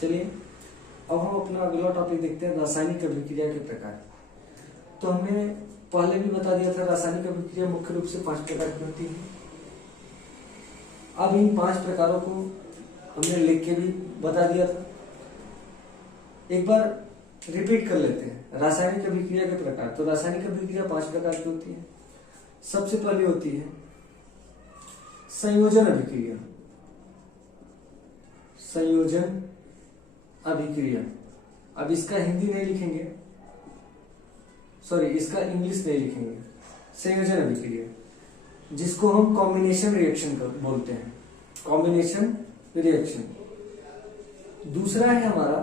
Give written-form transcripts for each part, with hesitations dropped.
चलिए अब हम अपना अगला टॉपिक देखते हैं, रासायनिक अभिक्रिया के प्रकार। तो हमने पहले भी बता दिया था रासायनिक अभिक्रिया मुख्य रूप से 5 प्रकार की होती है। अब इन 5 प्रकारों को हमने लिख के भी बता दिया था। एक बार रिपीट कर लेते हैं रासायनिक अभिक्रिया के प्रकार। तो रासायनिक अभिक्रिया 5 प्रकार की होती है। सबसे पहले होती है संयोजन अभिक्रिया। संयोजन अभिक्रिया, अब इसका हिंदी नहीं लिखेंगे, सॉरी इसका इंग्लिश नहीं लिखेंगे। संयोजन अभिक्रिया जिसको हम कॉम्बिनेशन रिएक्शन बोलते हैं, कॉम्बिनेशन रिएक्शन। दूसरा है हमारा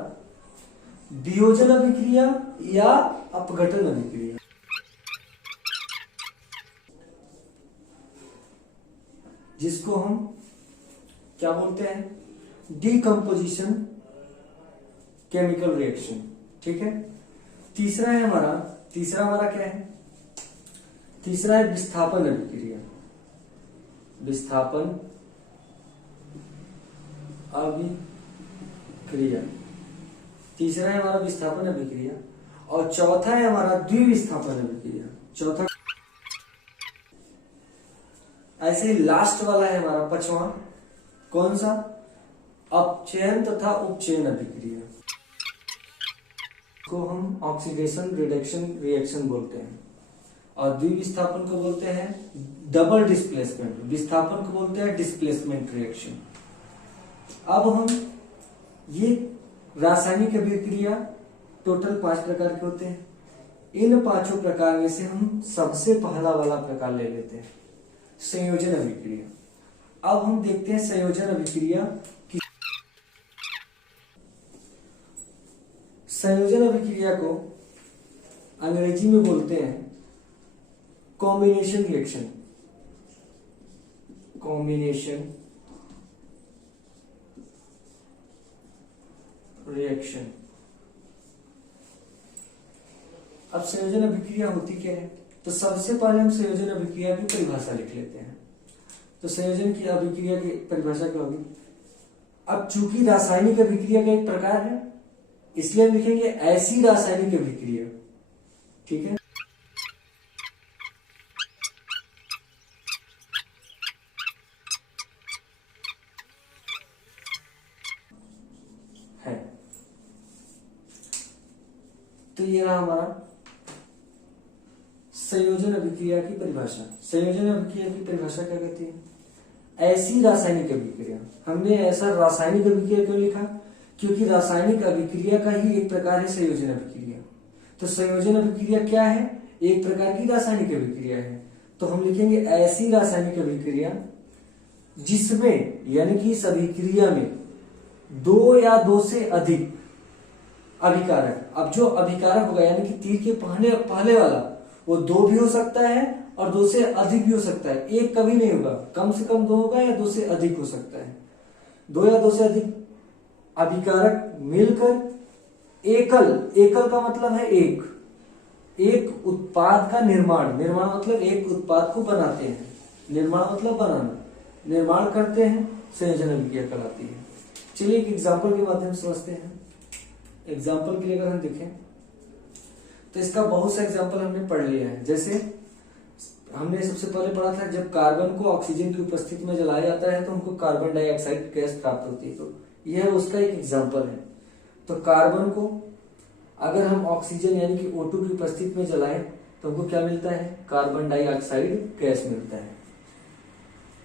वियोजन अभिक्रिया या अपघटन अभिक्रिया। जिसको हम क्या बोलते हैं, डीकम्पोजिशन केमिकल रिएक्शन। ठीक है। तीसरा हमारा क्या है, तीसरा है विस्थापन अभिक्रिया। विस्थापन अभिक्रिया, तीसरा है हमारा विस्थापन अभिक्रिया। और चौथा है हमारा द्विविस्थापन अभिक्रिया। चौथा, ऐसे ही लास्ट वाला है हमारा 5वां, कौन सा, अपचयन तथा उपचयन अभिक्रिया को हम ऑक्सीडेशन रिडक्शन रिएक्शन बोलते हैं। और द्विविस्थापन को बोलते हैं डबल डिस्प्लेसमेंट, विस्थापन को बोलते हैं डिस्प्लेसमेंट रिएक्शन। अब हम ये रासायनिक अभिक्रिया टोटल 5 प्रकार के होते हैं। इन 5 प्रकार में से हम सबसे पहला वाला प्रकार ले लेते हैं, संयोजन अभिक्रिया। अब हम देखते हैं संयोजन अभिक्रिया की। संयोजन अभिक्रिया को अंग्रेजी में बोलते हैं कॉम्बिनेशन रिएक्शन। Combination reaction. अब संयोजन अभिक्रिया होती क्या है, तो सबसे पहले हम संयोजन अभिक्रिया की परिभाषा लिख लेते हैं। तो संयोजन की अभिक्रिया की परिभाषा क्या होगी। अब चूंकि रासायनिक अभिक्रिया का एक प्रकार है, इसलिए हम लिखेंगे ऐसी रासायनिक अभिक्रिया। ठीक है। तो ये रहा हमारा संयोजन अभिक्रिया की परिभाषा। संयोजन अभिक्रिया की परिभाषा क्या कहती है, ऐसी रासायनिक अभिक्रिया। हमने ऐसा रासायनिक अभिक्रिया क्यों लिखा, क्योंकि रासायनिक अभिक्रिया का ही एक प्रकार है संयोजन अभिक्रिया। तो संयोजन अभिक्रिया क्या है, एक प्रकार की रासायनिक अभिक्रिया है। तो हम लिखेंगे ऐसी रासायनिक अभिक्रिया जिसमें, यानी कि इस अभिक्रिया में 2 या 2 से अधिक अभिकारक। अब जो अभिकारक होगा यानी कि तीर के पहले वाला, वो 2 भी हो सकता है और 2 से अधिक भी हो सकता है। एक कभी नहीं होगा, कम से कम 2 होगा या 2 से अधिक हो सकता है। 2 या 2 से अधिक अभिकारक मिलकर एकल का मतलब है एक उत्पाद का निर्माण मतलब एक उत्पाद को बनाते हैं। निर्माण मतलब बनाना, निर्माण करते हैं, संयोजन अभिक्रिया कहलाती है। चलिए एक एग्जाम्पल के माध्यम से समझते हैं। एग्जाम्पल के लिए अगर हम देखें तो इसका बहुत सा एग्जाम्पल हमने पढ़ लिया है। जैसे हमने सबसे पहले पढ़ा था, जब कार्बन को ऑक्सीजन की उपस्थिति में जलाया जाता है तो हमको कार्बन डाइऑक्साइड गैस प्राप्त होती है। तो यह उसका एक एग्जाम्पल है। तो कार्बन को अगर हम ऑक्सीजन यानी कि O2 की उपस्थिति में जलाएं तो हमको क्या मिलता है, कार्बन डाइऑक्साइड गैस मिलता है।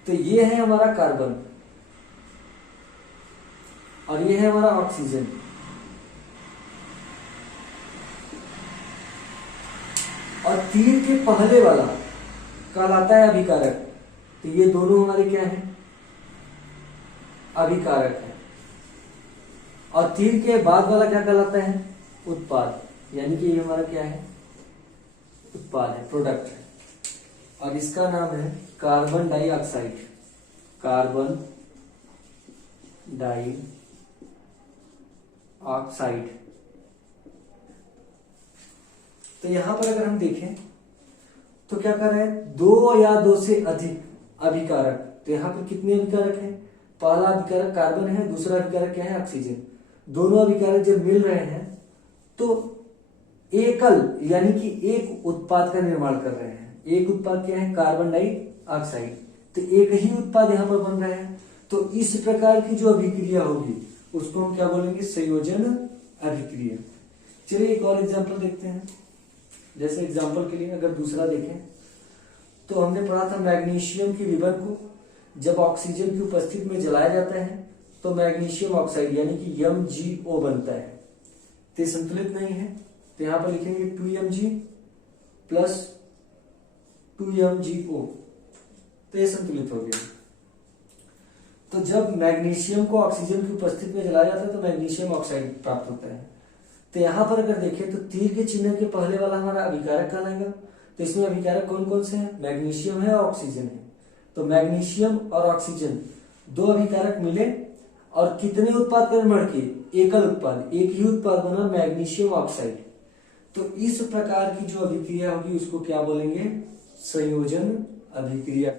तो ये है हमारा कार्बन और ये है हमारा ऑक्सीजन। और तीर के पहले वाला कहलाता है अभिकारक। तो ये दोनों हमारे क्या है, अभिकारक है। और तीर के बाद वाला क्या कहलाता है, उत्पाद। यानी कि ये हमारा क्या है, उत्पाद है, प्रोडक्ट है। और इसका नाम है कार्बन डाइऑक्साइड। Carbon dioxide. तो यहां पर अगर हम देखें तो क्या कर रहा है, 2 या 2 से अधिक अभिकारक। तो यहां पर कितने अभिकारक हैं, पहला अभिकारक कार्बन है, दूसरा अभिकारक क्या है, ऑक्सीजन। दोनों अभिकारक जब मिल रहे हैं तो एकल यानी कि एक उत्पाद का निर्माण कर रहे हैं। एक उत्पाद क्या है? Carbon dioxide. तो एक ही उत्पाद यहां पर बन रहा है। तो इस प्रकार की जो अभिक्रिया होगी उसको हम क्या बोलेंगे? संयोजन अभिक्रिया। चलिए एक और एग्जांपल देखते हैं। जैसे एग्जांपल के लिए अगर दूसरा देखें तो हमने पढ़ा था मैग्नीशियम की रिबन को जब ऑक्सीजन की उपस्थिति में जलाया जाता है तो मैग्नीशियम ऑक्साइड यानी कि MgO बनता है। तो संतुलित नहीं है, तो यहां पर लिखेंगे 2Mg प्लस 2MgO, तो ये संतुलित हो गया। तो जब मैग्नीशियम को ऑक्सीजन की उपस्थिति में जलाया जाता है तो मैग्नीशियम ऑक्साइड प्राप्त होता है। तो यहां पर अगर देखें तो तीर के चिन्ह के पहले वाला हमारा अभिकारक कहलाएगा। तो इसमें अभिकारक कौन कौन से हैं? मैग्नीशियम है और ऑक्सीजन है। तो मैग्नीशियम और ऑक्सीजन दो अभिकारक मिले और कितने उत्पाद का निर्माण किए? एकल उत्पाद, एक ही उत्पाद बना मैग्नीशियम ऑक्साइड। तो इस प्रकार की जो अभिक्रिया होगी उसको क्या बोलेंगे? संयोजन अभिक्रिया।